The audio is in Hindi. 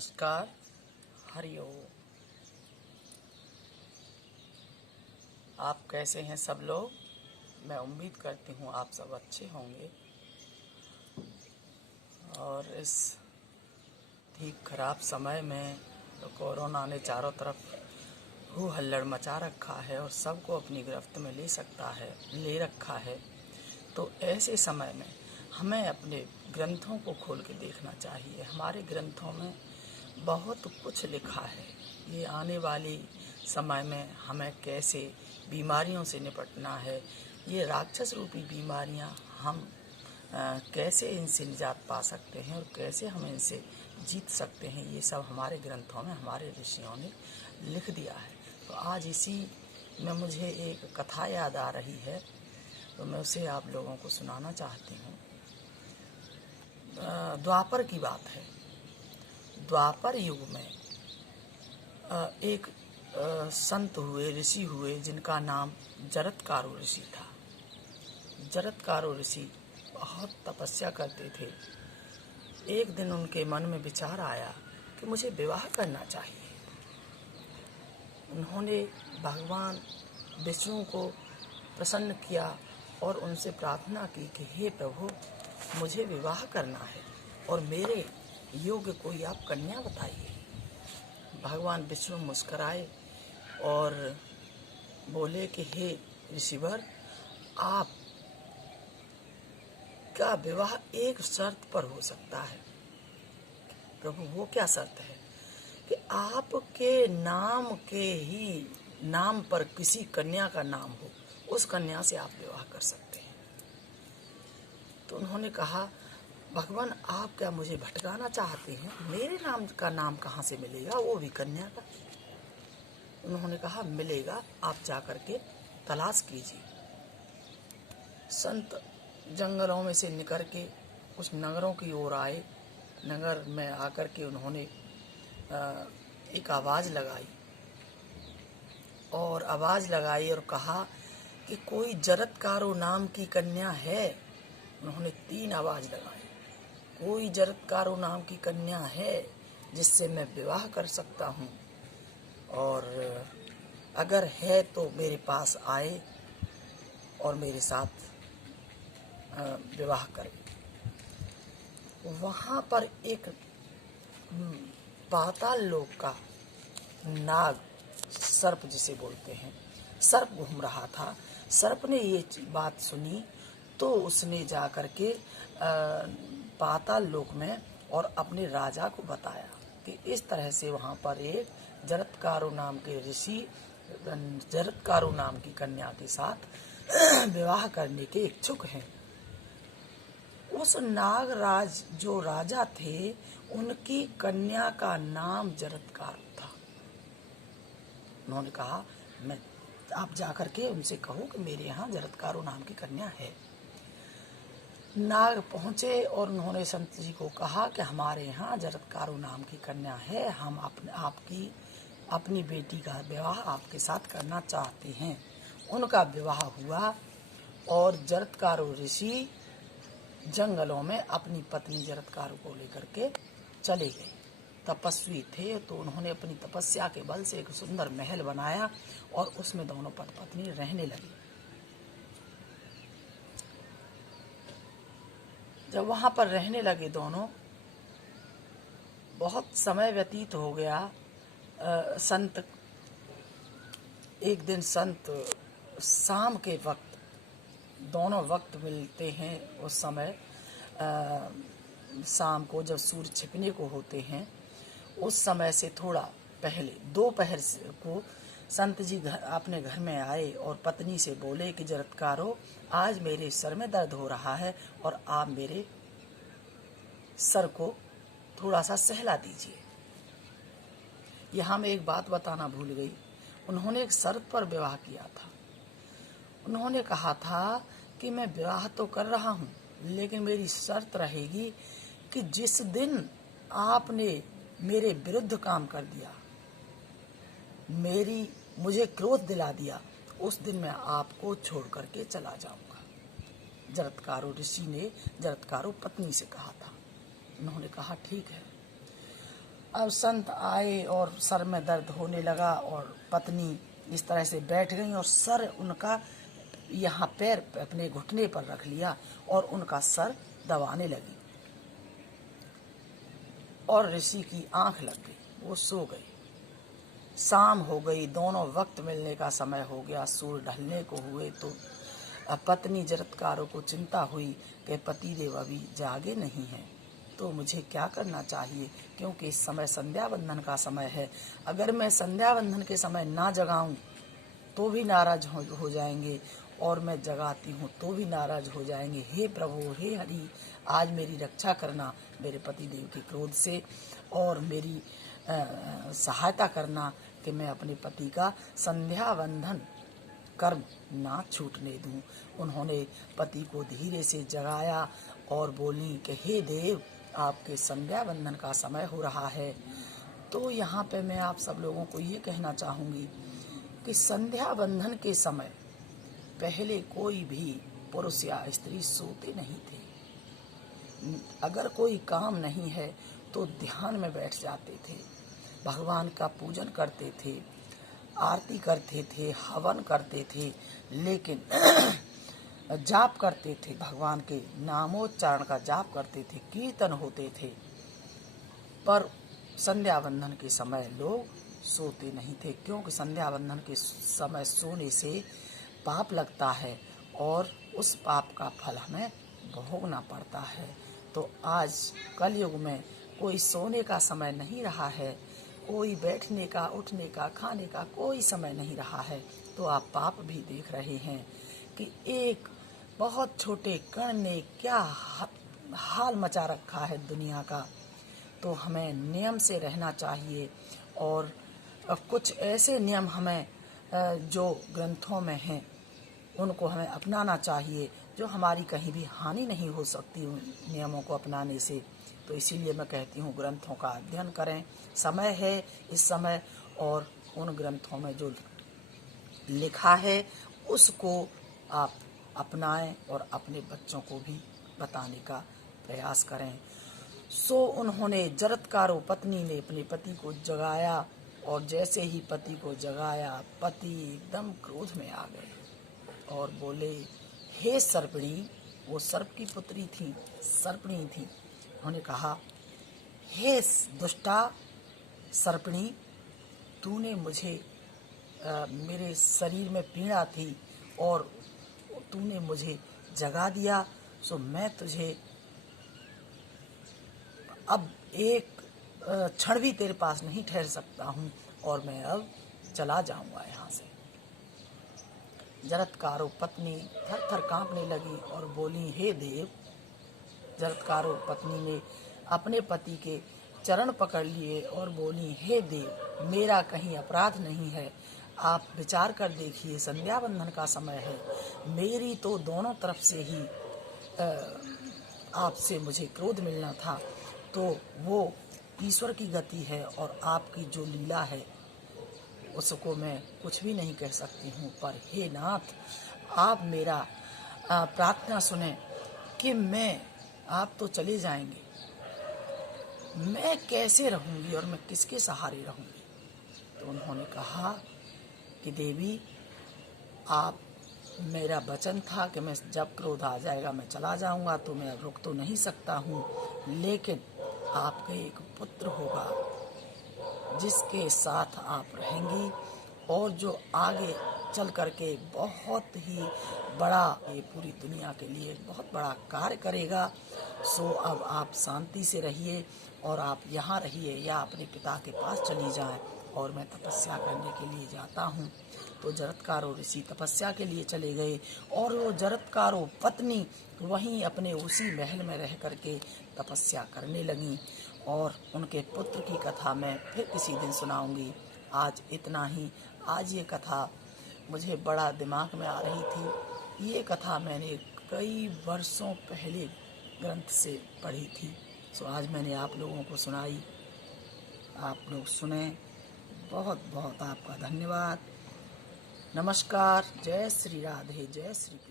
नमस्कार। हरिओम। आप कैसे हैं सब लोग? मैं उम्मीद करती हूँ आप सब अच्छे होंगे। और इस ठीक खराब समय में तो कोरोना ने चारों तरफ हू हल्लड़ मचा रखा है और सबको अपनी गिरफ्त में ले रखा है। तो ऐसे समय में हमें अपने ग्रंथों को खोल के देखना चाहिए। हमारे ग्रंथों में बहुत कुछ लिखा है। ये आने वाली समय में हमें कैसे बीमारियों से निपटना है, ये राक्षस रूपी बीमारियां हम कैसे इनसे निजात पा सकते हैं और कैसे हम इनसे जीत सकते हैं, ये सब हमारे ग्रंथों में हमारे ऋषियों ने लिख दिया है। तो आज इसी में मुझे एक कथा याद आ रही है, तो मैं उसे आप लोगों को सुनाना चाहती हूँ। द्वापर की बात है। द्वापर युग में एक संत हुए, ऋषि हुए, जिनका नाम जरत्कारो ऋषि था। जरत्कारो ऋषि बहुत तपस्या करते थे। एक दिन उनके मन में विचार आया कि मुझे विवाह करना चाहिए। उन्होंने भगवान विष्णु को प्रसन्न किया और उनसे प्रार्थना की कि हे प्रभु, मुझे विवाह करना है और मेरे योग्य कोई आप कन्या बताइए। भगवान विष्णु मुस्कुराए और बोले कि हे ऋषिवर, आप का विवाह एक शर्त पर हो सकता है। प्रभु, वो क्या शर्त है? कि आपके नाम के ही नाम पर किसी कन्या का नाम हो, उस कन्या से आप विवाह कर सकते हैं। तो उन्होंने कहा, भगवान, आप क्या मुझे भटकाना चाहते हैं? मेरे नाम का नाम कहाँ से मिलेगा, वो भी कन्या का? उन्होंने कहा, मिलेगा, आप जाकर के तलाश कीजिए। संत जंगलों में से निकल के कुछ नगरों की ओर आए। नगर में आकर के उन्होंने एक आवाज़ लगाई और कहा कि कोई जरत्कारो नाम की कन्या है। उन्होंने 3 आवाज़ लगाई। कोई जरत्कारो नाम की कन्या है जिससे मैं विवाह कर सकता हूँ, और अगर है तो मेरे पास आए और मेरे साथ विवाह करें। वहाँ पर एक पाताल लोक का नाग, सर्प जिसे बोलते हैं, सर्प घूम रहा था। सर्प ने ये बात सुनी तो उसने जाकर के पाताल लोक में और अपने राजा को बताया कि इस तरह से वहाँ पर एक जरत्कारो नाम के ऋषि जरत्कारो नाम की कन्या के साथ विवाह करने के इच्छुक हैं। उस नागराज जो राजा थे, उनकी कन्या का नाम जरत्कारो था। उन्होंने कहा, आप जाकर के उनसे कहो कि मेरे यहाँ जरत्कारो नाम की कन्या है। नाग पहुँचे और उन्होंने संत जी को कहा कि हमारे यहाँ जरत्कारो नाम की कन्या है, हम अपनी बेटी का विवाह आपके साथ करना चाहते हैं। उनका विवाह हुआ और जरत्कारो ऋषि जंगलों में अपनी पत्नी जरत्कारो को लेकर के चले गए। तपस्वी थे तो उन्होंने अपनी तपस्या के बल से एक सुंदर महल बनाया और उसमें दोनों पत्नी रहने लगी। जब वहां पर रहने लगे दोनों, बहुत समय व्यतीत हो गया। एक दिन संत शाम के वक्त, दोनों वक्त मिलते हैं उस समय, शाम को जब सूर्य छिपने को होते हैं, उस समय से थोड़ा पहले दोपहर को संत जी अपने घर में आए और पत्नी से बोले कि जरत्कारो, आज मेरे सर में दर्द हो रहा है और आप मेरे सर को थोड़ा सा सहला दीजिए। यहाँ मैं एक बात बताना भूल गई। उन्होंने एक शर्त पर विवाह किया था। उन्होंने कहा था कि मैं विवाह तो कर रहा हूँ, लेकिन मेरी शर्त रहेगी कि जिस दिन आपने मेरे विरुद्ध काम कर दिया, मुझे क्रोध दिला दिया, उस दिन मैं आपको छोड़ करके चला जाऊंगा। जरत्कारो ऋषि ने जरत्कारो पत्नी से कहा था। उन्होंने कहा, ठीक है। अब संत आए और सर में दर्द होने लगा और पत्नी इस तरह से बैठ गई और सर उनका यहाँ पैर अपने घुटने पर रख लिया और उनका सर दबाने लगी और ऋषि की आंख लग गई, वो सो गई। शाम हो गई, दोनों वक्त मिलने का समय हो गया, सूर्य ढलने को हुए तो पत्नी जरत्कारों को चिंता हुई कि पतिदेव अभी जागे नहीं हैं, तो मुझे क्या करना चाहिए, क्योंकि इस समय संध्या बंधन का समय है। अगर मैं संध्या बंधन के समय ना जगाऊं तो भी नाराज हो जाएंगे और मैं जगाती हूँ तो भी नाराज हो जाएंगे। हे प्रभु, हे हरि, आज मेरी रक्षा करना मेरे पतिदेव के क्रोध से और मेरी सहायता करना कि मैं अपने पति का संध्या बंधन कर्म ना छूटने दूं। उन्होंने पति को धीरे से जगाया और बोली कि हे देव, आपके संध्या बंधन का समय हो रहा है। तो यहाँ पे मैं आप सब लोगों को ये कहना चाहूँगी कि संध्या बंधन के समय पहले कोई भी पुरुष या स्त्री सोते नहीं थे। अगर कोई काम नहीं है तो ध्यान में बैठ जाते थे, भगवान का पूजन करते थे, आरती करते थे, हवन करते थे, लेकिन जाप करते थे, भगवान के नामोच्चारण का जाप करते थे, कीर्तन होते थे। पर संध्या बंधन के समय लोग सोते नहीं थे, क्योंकि संध्या बंधन के समय सोने से पाप लगता है और उस पाप का फल हमें भोगना पड़ता है। तो आज कलयुग में कोई सोने का समय नहीं रहा है, कोई बैठने का, उठने का, खाने का कोई समय नहीं रहा है। तो आप पाप भी देख रहे हैं कि एक बहुत छोटे कण ने क्या हाल मचा रखा है दुनिया का। तो हमें नियम से रहना चाहिए और कुछ ऐसे नियम हमें जो ग्रंथों में हैं उनको हमें अपनाना चाहिए, जो हमारी कहीं भी हानि नहीं हो सकती उन नियमों को अपनाने से। तो इसीलिए मैं कहती हूँ ग्रंथों का अध्ययन करें, समय है इस समय, और उन ग्रंथों में जो लिखा है उसको आप अपनाएं और अपने बच्चों को भी बताने का प्रयास करें। सो उन्होंने जरत्कारो पत्नी ने अपने पति को जगाया और जैसे ही पति को जगाया, पति एकदम क्रोध में आ गए और बोले, हे सर्पिणी, वो सर्प की पुत्री थी, सर्पिणी थी। उन्होंने कहा, हे दुष्टा सर्पिणी, तूने मुझे मेरे शरीर में पीड़ा थी और तूने मुझे जगा दिया, सो मैं तुझे अब एक क्षण भी तेरे पास नहीं ठहर सकता हूँ और मैं अब चला जाऊंगा यहाँ से। जरत्कारो पत्नी थर थर कांपने लगी और बोली, हे देव। जरत्कारो पत्नी ने अपने पति के चरण पकड़ लिए और बोली, हे देव, मेरा कहीं अपराध नहीं है, आप विचार कर देखिए, संध्या बंधन का समय है, मेरी तो दोनों तरफ से ही आपसे मुझे क्रोध मिलना था, तो वो ईश्वर की गति है और आपकी जो लीला है उसको मैं कुछ भी नहीं कह सकती हूँ। पर हे नाथ, आप मेरा प्रार्थना सुने कि आप तो चले जाएंगे, मैं कैसे रहूँगी और मैं किसके सहारे रहूँगी। तो उन्होंने कहा कि देवी, आप, मेरा वचन था कि मैं जब क्रोध आ जाएगा मैं चला जाऊंगा, तो मैं रुक तो नहीं सकता हूँ, लेकिन आपका एक पुत्र होगा जिसके साथ आप रहेंगी और जो आगे चल करके बहुत ही बड़ा, ये पूरी दुनिया के लिए बहुत बड़ा कार्य करेगा। सो अब आप शांति से रहिए और आप यहाँ रहिए या अपने पिता के पास चली जाएं और मैं तपस्या करने के लिए जाता हूँ। तो जरत्कारो ऋषि तपस्या के लिए चले गए और वो जरत्कारो पत्नी वहीं अपने उसी महल में रह करके तपस्या करने लगी। और उनके पुत्र की कथा मैं फिर किसी दिन सुनाऊंगी। आज इतना ही। आज ये कथा मुझे बड़ा दिमाग में आ रही थी। ये कथा मैंने कई वर्षों पहले ग्रंथ से पढ़ी थी, सो आज मैंने आप लोगों को सुनाई। आप लोग सुने, बहुत बहुत आपका धन्यवाद। नमस्कार। जय श्री राधे, जय श्री कृष्ण।